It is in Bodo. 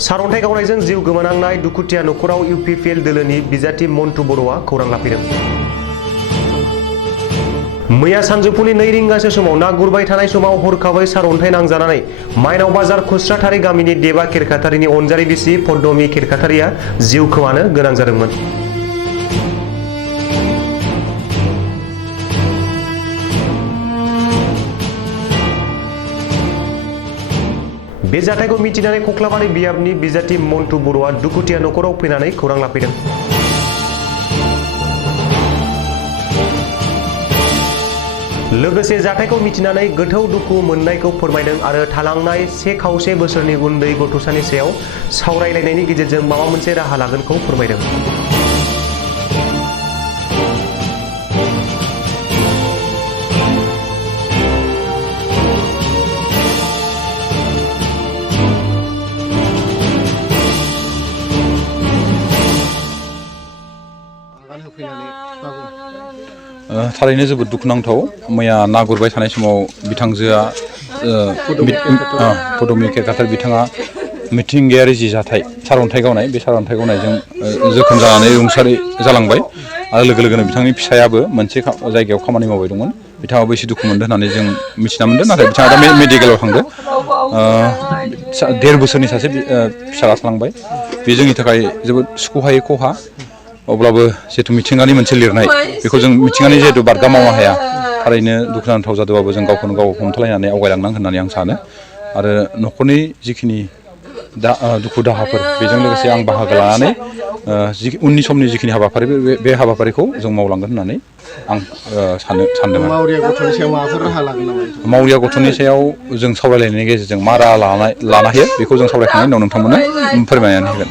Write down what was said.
सारअन्थाइ गावनायजों जिउ गोमानांनाय दुखुथिया नखराव UPPL दोलोनि बिजाथि मनत बर'आ खौरां लाफैदों। मैया सानजौफुनि 2 रिंगासो समाव ना गुरबाय थानाय समाव हरखाबै सारअन्थाइ नांजानानै माइनाव बाजार खुस्राथारि गामिनि देबा खेरखाथारिनि अनजारि बिसि पद्मि खेरखाथारिया जिउ खोमानो गोनां जादोंमोन। बे जाथायखौ मिथिनानै खख्लाबारि बियाबनि बिजाथि मनत बर'आ दुखुथिया नखराव फैनानै खौरां लाफैदों। लोगोसे जाथायखौ मिथिनानै गोथौ दुखु मोननायखौ फोरमायदों आरो थालांनाय 1.5 बोसोरनि उन्दै गथ'सानि सायाव सावरायलायनायनि गेजेरजों माबा मोनसे राहा लागोनखौ फोरमायदों। थारैनो जोबोद दुखुनांथाव मैया ना गुरबाय थानाय समाव बिथांजोआ पद्मि खेरखाथारि बिथाङा मिथिंगायारि जि जाथाय सारअन्थाइ गावनाय बे सारअन्थाइ गावनायजों जोखोम जानानै रुंसारि जालांबाय आरो लोगो लोगोनो बिथांनि फिसायाबो मोनसे जायगायाव खामानि मावबाय दंमोन। बिथाङाबो एसे दुखु मोनदों होननानै जों मिथिना मोनदों। नाथाय बिथाङा दा मेडिकेलाव थांदों। 1.5 बोसोरनि सासे फिसाला थालांबाय। बे जोंनि थाखाय जोबोद सुख'हायै खहा। अब्लाबो जिहेतु मिथिंगानि मोनसे लिरनाय बेखौ जों मिथिंगानि जिहेतु बारगा मावनो हाया। थारैनो दुखुनांथाव जादोंबाबो जों गावखौनो गाव हमथालायनानै आवगायलांनांगोन होननानै आं सानो। आरो न'खरनि जिखिनि दुखु दाहाफोर बेजों लोगोसे आं बाहागो लानानै उननि समनि जिखिनि हाबाफारि बे हाबाफारिखौ जों मावलांगोन होननानै आं सानदों। मावरिया गथ'नि सायाव जों सावरायलायनायनि गेजेरजों मा राहा लानो हायो बेखौ जों सावरायखांनायनि उनाव नोंथांमोननो फोरमायनानै होगोन।